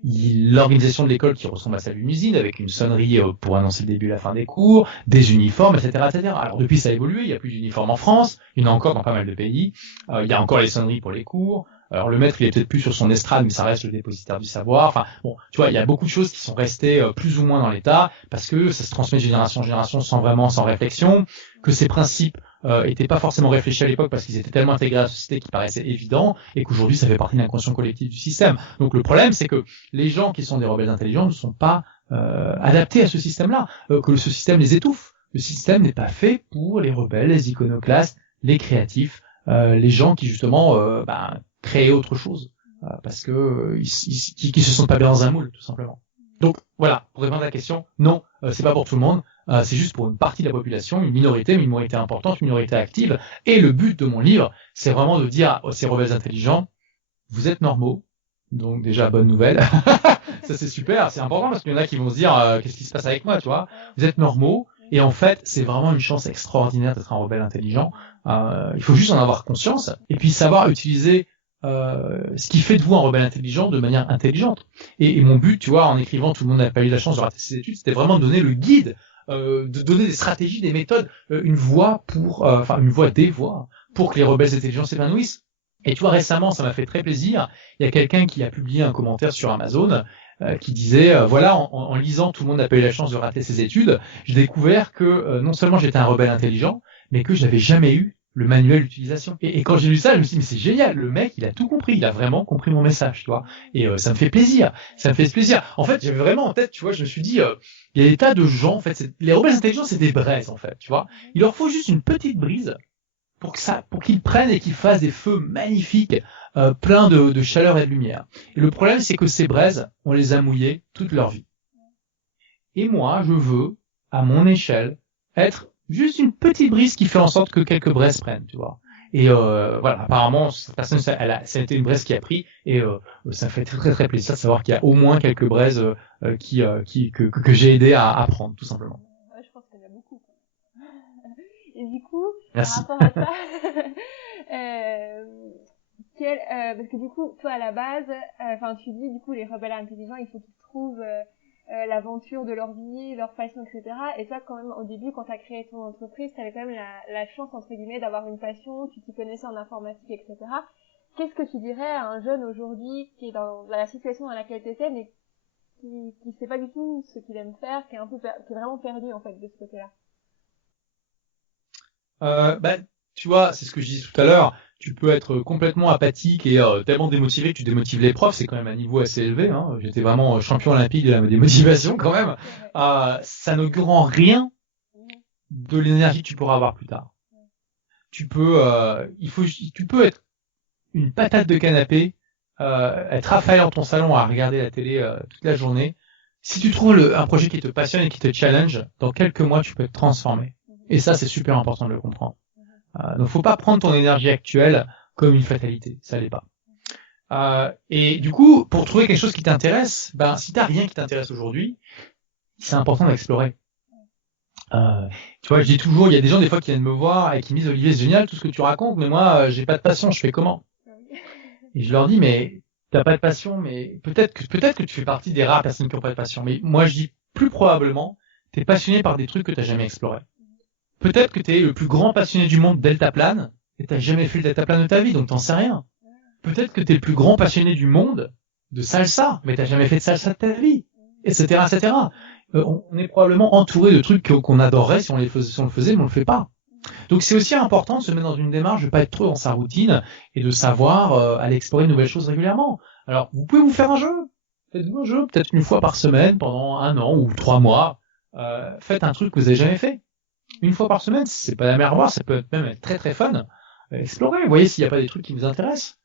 l'organisation de l'école qui ressemble à celle d'une usine avec une sonnerie pour annoncer le début et la fin des cours, des uniformes, etc., etc. Alors depuis ça a évolué, il y a plus d'uniformes en France, il y en a encore dans pas mal de pays, il y a encore les sonneries pour les cours. Alors le maître, il est peut-être plus sur son estrade, mais ça reste le dépositaire du savoir. Enfin, bon, tu vois, il y a beaucoup de choses qui sont restées plus ou moins dans l'état parce que ça se transmet de génération en génération sans réflexion, que ces principes étaient pas forcément réfléchis à l'époque parce qu'ils étaient tellement intégrés à la société qu'ils paraissaient évidents et qu'aujourd'hui ça fait partie de l'inconscient collectif du système. Donc le problème, c'est que les gens qui sont des rebelles intelligents ne sont pas adaptés à ce système-là, que ce système les étouffe. Le système n'est pas fait pour les rebelles, les iconoclastes, les créatifs, les gens qui justement créer autre chose parce que qui se sentent pas bien dans un moule tout simplement. Donc voilà, pour répondre à la question, non, c'est pas pour tout le monde, c'est juste pour une partie de la population, une minorité, mais une minorité importante, une minorité active. Et le but de mon livre, c'est vraiment de dire à ces rebelles intelligents, vous êtes normaux, donc déjà bonne nouvelle. Ça c'est super, c'est important parce qu'il y en a qui vont se dire qu'est-ce qui se passe avec moi, tu vois. Vous êtes normaux et en fait c'est vraiment une chance extraordinaire d'être un rebelle intelligent. Il faut juste en avoir conscience et puis savoir utiliser ce qui fait de vous un rebelle intelligent de manière intelligente. Et mon but, tu vois, en écrivant Tout le monde n'a pas eu la chance de rater ses études, c'était vraiment de donner le guide, de donner des stratégies, des méthodes, une voie des voies pour que les rebelles intelligents s'épanouissent. Et tu vois, récemment, ça m'a fait très plaisir. Il y a quelqu'un qui a publié un commentaire sur Amazon qui disait, voilà, en lisant Tout le monde n'a pas eu la chance de rater ses études, j'ai découvert que non seulement j'étais un rebelle intelligent, mais que je n'avais jamais eu le manuel d'utilisation. Et quand j'ai lu ça, je me suis dit, mais c'est génial, le mec, il a tout compris, il a vraiment compris mon message, tu vois. Et ça me fait plaisir, ça me fait plaisir. En fait, j'avais vraiment en tête, tu vois, je me suis dit, il y a des tas de gens, en fait, les rebelles intelligents, c'est des braises, en fait, tu vois. Il leur faut juste une petite brise pour qu'ils prennent et qu'ils fassent des feux magnifiques, pleins de chaleur et de lumière. Et le problème, c'est que ces braises, on les a mouillées toute leur vie. Et moi, je veux, à mon échelle, être juste une petite brise qui fait en sorte que quelques braises prennent, tu vois. Et voilà, apparemment, cette personne, ça a été une braise qui a pris, et ça me fait très très très plaisir de savoir qu'il y a au moins quelques braises que j'ai aidé à prendre, tout simplement. Ouais, je pense qu'il y en a beaucoup. Et du coup, Merci. par rapport à ça, parce que du coup, toi à la base, tu dis du coup les rebelles intelligents, il faut qu'ils trouvent l'aventure de leur vie, leur passion, etc. Et toi, quand même, au début, quand tu as créé ton entreprise, tu avais quand même la chance, entre guillemets, d'avoir une passion, tu t'y connaissais en informatique, etc. Qu'est-ce que tu dirais à un jeune aujourd'hui qui est dans la situation dans laquelle tu étais, mais qui sait pas du tout ce qu'il aime faire, qui est vraiment perdu, en fait, de ce côté-là? tu vois, c'est ce que je disais tout à l'heure, tu peux être complètement apathique et tellement démotivé que tu démotives les profs, c'est quand même un niveau assez élevé, hein. J'étais vraiment champion olympique de la démotivation quand même. Ça n'augure en rien de l'énergie que tu pourras avoir plus tard. Tu peux être une patate de canapé, être affalé dans ton salon à regarder la télé toute la journée. Si tu trouves un projet qui te passionne et qui te challenge, dans quelques mois, tu peux te transformer. Et ça, c'est super important de le comprendre. Donc, faut pas prendre ton énergie actuelle comme une fatalité. Ça l'est pas. Et du coup, pour trouver quelque chose qui t'intéresse, si t'as rien qui t'intéresse aujourd'hui, c'est important d'explorer. Tu vois, je dis toujours, il y a des gens des fois qui viennent me voir et qui me disent Olivier, c'est génial tout ce que tu racontes, mais moi, j'ai pas de passion, je fais comment? Et je leur dis, mais t'as pas de passion, mais peut-être que tu fais partie des rares personnes qui ont pas de passion. Mais moi, je dis plus probablement, t'es passionné par des trucs que t'as jamais explorés. Peut-être que t'es le plus grand passionné du monde deltaplane et t'as jamais fait le deltaplane de ta vie, donc t'en sais rien. Peut-être que t'es le plus grand passionné du monde de salsa, mais t'as jamais fait de salsa de ta vie, etc., etc. On est probablement entouré de trucs qu'on adorerait si on le faisait, mais on le fait pas. Donc c'est aussi important de se mettre dans une démarche, de pas être trop dans sa routine et de savoir aller explorer de nouvelles choses régulièrement. Alors vous pouvez vous faire un jeu, faites-vous un jeu peut-être une fois par semaine pendant 1 an ou 3 mois. Faites un truc que vous avez jamais fait. Une fois par semaine, c'est pas la mer à boire, ça peut même être très très fun. Explorez, voyez s'il n'y a pas des trucs qui vous intéressent.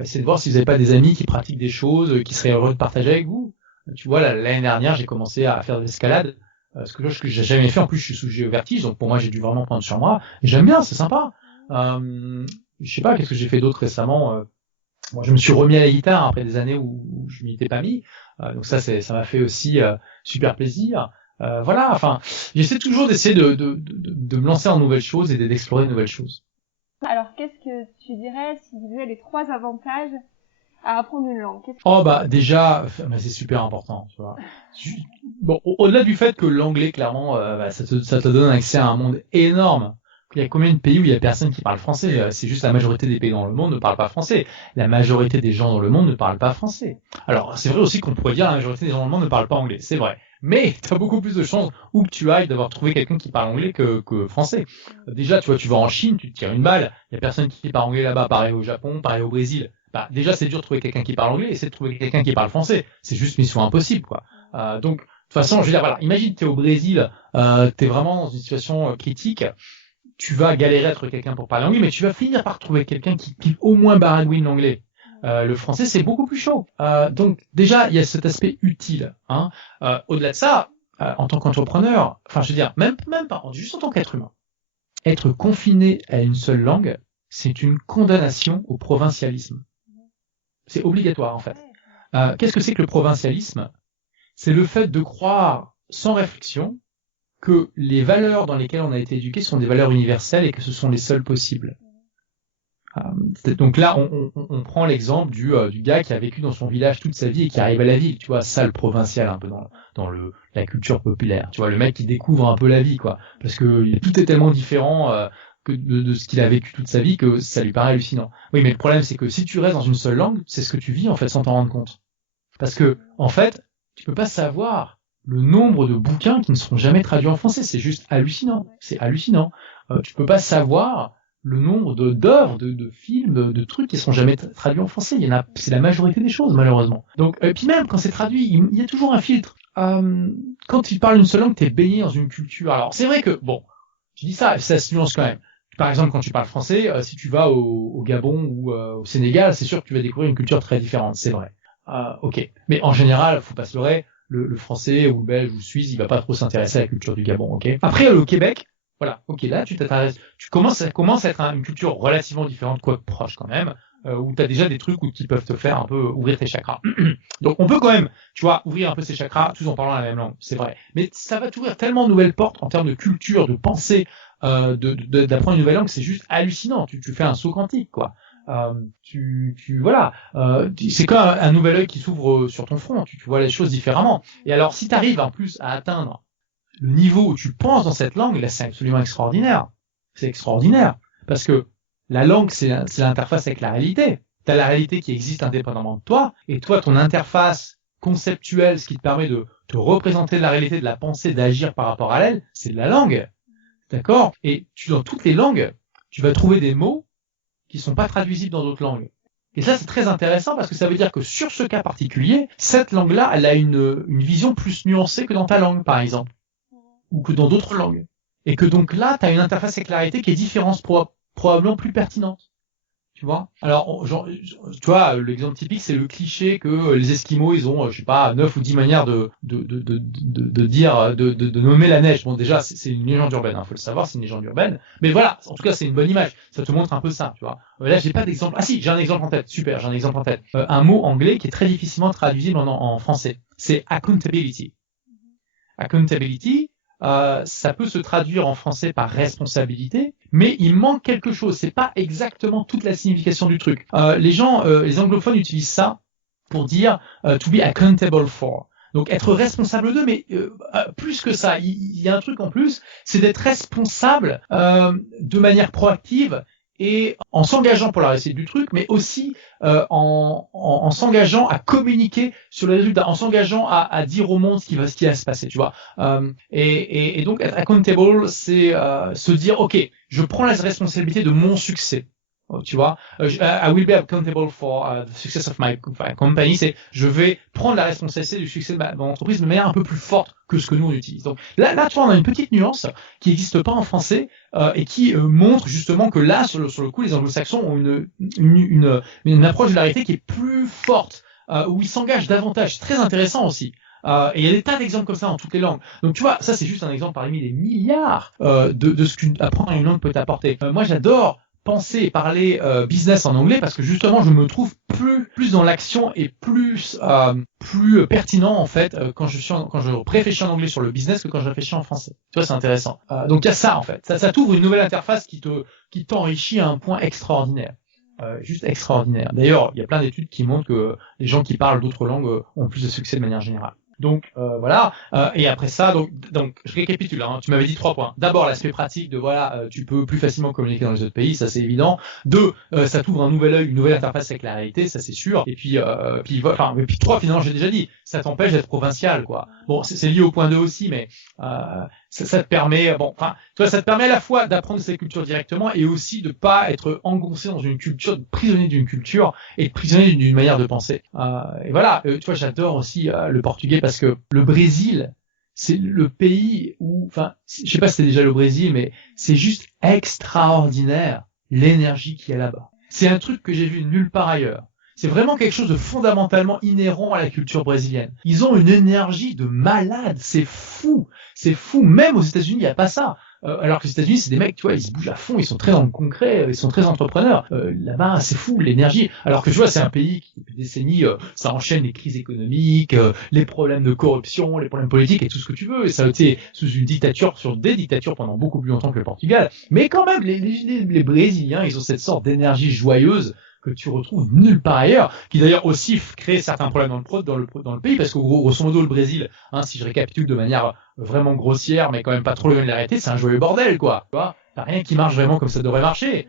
Essayez de voir si vous n'avez pas des amis qui pratiquent des choses qui seraient heureux de partager avec vous. Tu vois, l'année dernière, j'ai commencé à faire de l'escalade. Ce que j'ai jamais fait, en plus je suis sujet au vertige, donc pour moi j'ai dû vraiment prendre sur moi. Et j'aime bien, c'est sympa. Je sais pas, qu'est-ce que j'ai fait d'autre récemment. Moi, je me suis remis à la guitare après des années où je m'y étais pas mis. Donc ça m'a fait aussi super plaisir. Voilà, enfin, j'essaie toujours d'essayer de me lancer en nouvelles choses et d'explorer de nouvelles choses. Alors, qu'est-ce que tu dirais si tu disais les 3 avantages à apprendre une langue? Déjà, c'est super important, tu vois. Bon, au-delà du fait que l'anglais, clairement, ça te donne accès à un monde énorme. Il y a combien de pays où il y a personne qui parle français? C'est juste la majorité des pays dans le monde ne parlent pas français. La majorité des gens dans le monde ne parlent pas français. Alors, c'est vrai aussi qu'on pourrait dire la majorité des gens dans le monde ne parlent pas anglais. C'est vrai. Mais t'as beaucoup plus de chances où que tu ailles d'avoir trouvé quelqu'un qui parle anglais que français. Déjà, tu vois, tu vas en Chine, tu te tires une balle. Il y a personne qui parle anglais là-bas. Pareil au Japon, pareil au Brésil. Déjà, c'est dur de trouver quelqu'un qui parle anglais et c'est de trouver quelqu'un qui parle français. C'est juste mission impossible, quoi. Donc, de toute façon, je veux dire, voilà, imagine t'es au Brésil, t'es vraiment dans une situation critique, tu vas galérer à trouver quelqu'un pour parler anglais, mais tu vas finir par trouver quelqu'un qui au moins baragouine l'anglais. Le français, c'est beaucoup plus chaud. Donc, déjà, il y a cet aspect utile. Hein. Au-delà de ça, en tant qu'entrepreneur, enfin, je veux dire, même pas, juste en tant qu'être humain, être confiné à une seule langue, c'est une condamnation au provincialisme. C'est obligatoire, en fait. Qu'est-ce que c'est que le provincialisme? C'est le fait de croire, sans réflexion, que les valeurs dans lesquelles on a été éduqué sont des valeurs universelles et que ce sont les seules possibles. Donc là, on prend l'exemple du gars qui a vécu dans son village toute sa vie et qui arrive à la ville, tu vois, ça le provincial un peu dans la culture populaire, tu vois, le mec qui découvre un peu la vie, quoi, parce que tout est tellement différent que de ce qu'il a vécu toute sa vie que ça lui paraît hallucinant. Oui, mais le problème c'est que si tu restes dans une seule langue, c'est ce que tu vis en fait sans t'en rendre compte, parce que en fait, tu peux pas savoir le nombre de bouquins qui ne seront jamais traduits en français, c'est juste hallucinant, c'est hallucinant. Tu peux pas savoir le nombre d'œuvres, de films, de trucs qui sont jamais traduits en français. Il y en a, c'est la majorité des choses, malheureusement. Donc, et puis même quand c'est traduit, il y a toujours un filtre. Quand tu parles une seule langue, t'es baigné dans une culture. Alors, c'est vrai que, bon, je dis ça se nuance quand même. Par exemple, quand tu parles français, si tu vas au Gabon ou au Sénégal, c'est sûr que tu vas découvrir une culture très différente, c'est vrai. Ok. Mais en général, faut pas se leurrer, le français ou le belge ou le suisse, il va pas trop s'intéresser à la culture du Gabon, ok. Après, le Québec, voilà, ok, là tu t'intéresses, ça commence à être une culture relativement différente, quoique proche quand même, où t'as déjà des trucs qui peuvent te faire un peu ouvrir tes chakras. Donc on peut quand même, tu vois, ouvrir un peu ses chakras tout en parlant la même langue, c'est vrai. Mais ça va t'ouvrir tellement de nouvelles portes en termes de culture, de pensée, d'apprendre une nouvelle langue, c'est juste hallucinant. Tu fais un saut quantique, quoi. Voilà, c'est comme un nouvel œil qui s'ouvre sur ton front. Tu vois les choses différemment. Et alors, si tu arrives en plus à atteindre le niveau où tu penses dans cette langue, là, c'est absolument extraordinaire. C'est extraordinaire. Parce que la langue, c'est l'interface avec la réalité. T'as la réalité qui existe indépendamment de toi, et toi, ton interface conceptuelle, ce qui te permet de te représenter de la réalité, de la pensée, d'agir par rapport à elle, c'est de la langue. D'accord? Et dans toutes les langues, tu vas trouver des mots qui sont pas traduisibles dans d'autres langues. Et ça, c'est très intéressant parce que ça veut dire que sur ce cas particulier, cette langue-là, elle a une vision plus nuancée que dans ta langue, par exemple, ou que dans d'autres langues. Et que donc là, tu as une interface avec clarité qui est différente, probablement plus pertinente. Tu vois? Alors, tu vois, l'exemple typique, c'est le cliché que les Esquimaux, ils ont, je sais pas, 9 ou 10 manières de dire, de nommer la neige. Bon, déjà, c'est une légende urbaine, faut le savoir, c'est une légende urbaine. Mais voilà, en tout cas, c'est une bonne image. Ça te montre un peu ça, tu vois. Là, j'ai pas d'exemple. Ah si, j'ai un exemple en tête. Super, j'ai un exemple en tête. Un mot anglais qui est très difficilement traduisible en français. C'est accountability. Accountability, ça peut se traduire en français par responsabilité, mais il manque quelque chose. C'est pas exactement toute la signification du truc. Les anglophones utilisent ça pour dire to be accountable for. Donc être responsable d'eux, mais plus que ça, il y a un truc en plus, c'est d'être responsable de manière proactive et en s'engageant pour la réussite du truc, mais aussi en s'engageant à communiquer sur les résultats, en s'engageant à dire au monde ce qui va se passer, tu vois. Et donc être accountable, c'est se dire, ok, je prends la responsabilité de mon succès. Tu vois, I will be accountable for the success of my company. C'est, je vais prendre la responsabilité du succès de mon entreprise de manière un peu plus forte que ce que nous on utilise. Donc là, tu vois, on a une petite nuance qui n'existe pas en français et qui montre justement que là, sur le coup, les Anglo-Saxons ont une approche de la réalité qui est plus forte, où ils s'engagent davantage. C'est très intéressant aussi. Et il y a des tas d'exemples comme ça dans toutes les langues. Donc tu vois, ça c'est juste un exemple parmi des milliards de ce qu'apprendre une langue peut t'apporter. Moi, j'adore penser et parler business en anglais parce que justement je me trouve plus dans l'action et plus pertinent en fait quand je réfléchis en anglais sur le business que quand je réfléchis en français. Tu vois, c'est intéressant. Donc il y a ça en fait. Ça t'ouvre une nouvelle interface qui t'enrichit à un point extraordinaire. Juste extraordinaire. D'ailleurs, il y a plein d'études qui montrent que les gens qui parlent d'autres langues ont plus de succès de manière générale. Donc voilà, et après ça, donc je récapitule. Hein, tu m'avais dit 3 points. D'abord l'aspect pratique de voilà, tu peux plus facilement communiquer dans les autres pays, ça c'est évident. 2, ça t'ouvre un nouvel œil, une nouvelle interface avec la réalité, ça c'est sûr. Et puis 3 finalement j'ai déjà dit, ça t'empêche d'être provincial quoi. Bon, c'est lié au point 2 aussi, mais ça te permet, ça te permet à la fois d'apprendre ces cultures directement et aussi de pas être engoncé dans une culture, prisonnier d'une culture et prisonnier d'une manière de penser. Et voilà, tu vois, j'adore aussi le portugais parce que le Brésil, c'est le pays où, je sais pas si c'est déjà le Brésil, mais c'est juste extraordinaire l'énergie qu'il y a là-bas. C'est un truc que j'ai vu nulle part ailleurs. C'est vraiment quelque chose de fondamentalement inhérent à la culture brésilienne. Ils ont une énergie de malade, c'est fou. C'est fou. Même aux États-Unis, il n'y a pas ça. Alors que les États-Unis, c'est des mecs, tu vois, ils se bougent à fond, ils sont très dans le concret, ils sont très entrepreneurs. Là-bas, c'est fou, l'énergie. Alors que tu vois, c'est un pays qui, depuis des décennies, ça enchaîne les crises économiques, les problèmes de corruption, les problèmes politiques et tout ce que tu veux. Et ça a été sous une dictature, sur des dictatures pendant beaucoup plus longtemps que le Portugal. Mais quand même, les Brésiliens, ils ont cette sorte d'énergie joyeuse que tu retrouves nulle part ailleurs, qui d'ailleurs aussi crée certains problèmes dans le pays, parce que grosso modo le Brésil, si je récapitule de manière vraiment grossière, mais quand même pas trop loin de la réalité, c'est un joyeux bordel, quoi. Tu vois, t'as rien qui marche vraiment comme ça devrait marcher,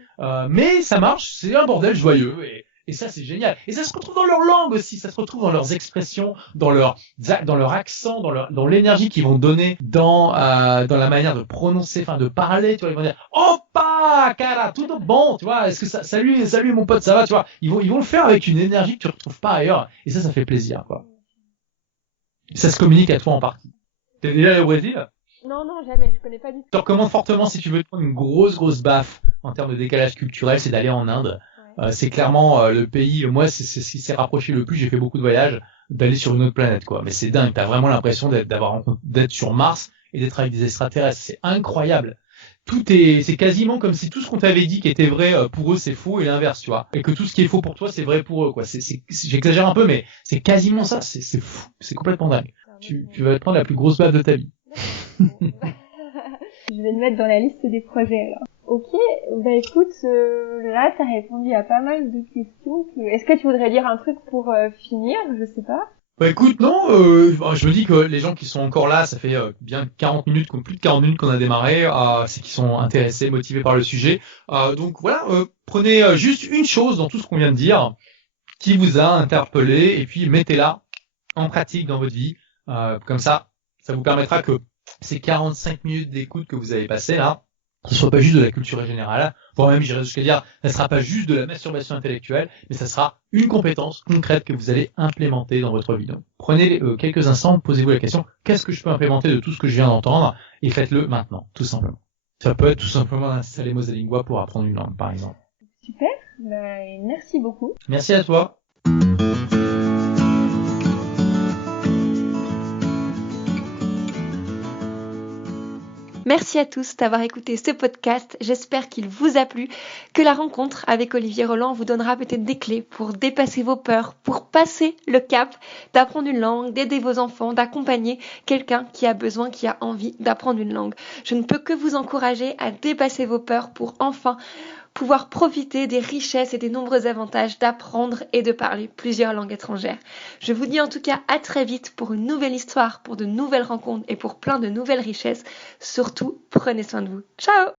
mais ça marche, c'est un bordel joyeux, et ça c'est génial. Et ça se retrouve dans leur langue aussi, ça se retrouve dans leurs expressions, dans leur accent, dans l'énergie qu'ils vont donner dans la manière de prononcer, de parler, tu vois, ils vont dire Opa, cara, tout bon, tu vois, est-ce que salut mon pote, ça va, tu vois, ils vont le faire avec une énergie que tu retrouves pas ailleurs, et ça fait plaisir, quoi. Ça se communique à toi en partie. T'es déjà allé au Brésil? Non, jamais, je connais pas du tout. Je te recommande fortement, si tu veux prendre une grosse baffe en termes de décalage culturel, c'est d'aller en Inde. C'est clairement le pays, moi c'est ce qui s'est rapproché le plus, j'ai fait beaucoup de voyages, d'aller sur une autre planète quoi. Mais c'est dingue, t'as vraiment l'impression d'être sur Mars et d'être avec des extraterrestres, c'est incroyable. C'est quasiment comme si tout ce qu'on t'avait dit qui était vrai pour eux c'est faux et l'inverse, tu vois. Et que tout ce qui est faux pour toi c'est vrai pour eux quoi. J'exagère un peu mais c'est quasiment ça, c'est fou, c'est complètement dingue. Tu vas te prendre la plus grosse baffe de ta vie. Je vais le mettre dans la liste des projets alors. Ok, écoute, là t'as répondu à pas mal de questions. Est-ce que tu voudrais dire un truc pour finir? Je sais pas. Écoute, non, je me dis que les gens qui sont encore là, ça fait bien 40 minutes, plus de 40 minutes qu'on a démarré, c'est qu'ils sont intéressés, motivés par le sujet. Donc voilà, prenez juste une chose dans tout ce qu'on vient de dire qui vous a interpellé et puis mettez-la en pratique dans votre vie. Comme ça vous permettra que ces 45 minutes d'écoute que vous avez passées là, ce soit pas juste de la culture générale, voire même j'irais jusqu'à dire, ça sera pas juste de la masturbation intellectuelle, mais ça sera une compétence concrète que vous allez implémenter dans votre vie. Donc, prenez quelques instants, posez-vous la question, qu'est-ce que je peux implémenter de tout ce que je viens d'entendre, et faites-le maintenant, tout simplement. Ça peut être tout simplement d'installer Mosalingua pour apprendre une langue, par exemple. Super, merci beaucoup. Merci à toi. Merci à tous d'avoir écouté ce podcast. J'espère qu'il vous a plu, que la rencontre avec Olivier Roland vous donnera peut-être des clés pour dépasser vos peurs, pour passer le cap d'apprendre une langue, d'aider vos enfants, d'accompagner quelqu'un qui a besoin, qui a envie d'apprendre une langue. Je ne peux que vous encourager à dépasser vos peurs pour enfin pouvoir profiter des richesses et des nombreux avantages d'apprendre et de parler plusieurs langues étrangères. Je vous dis en tout cas à très vite pour une nouvelle histoire, pour de nouvelles rencontres et pour plein de nouvelles richesses. Surtout, prenez soin de vous. Ciao!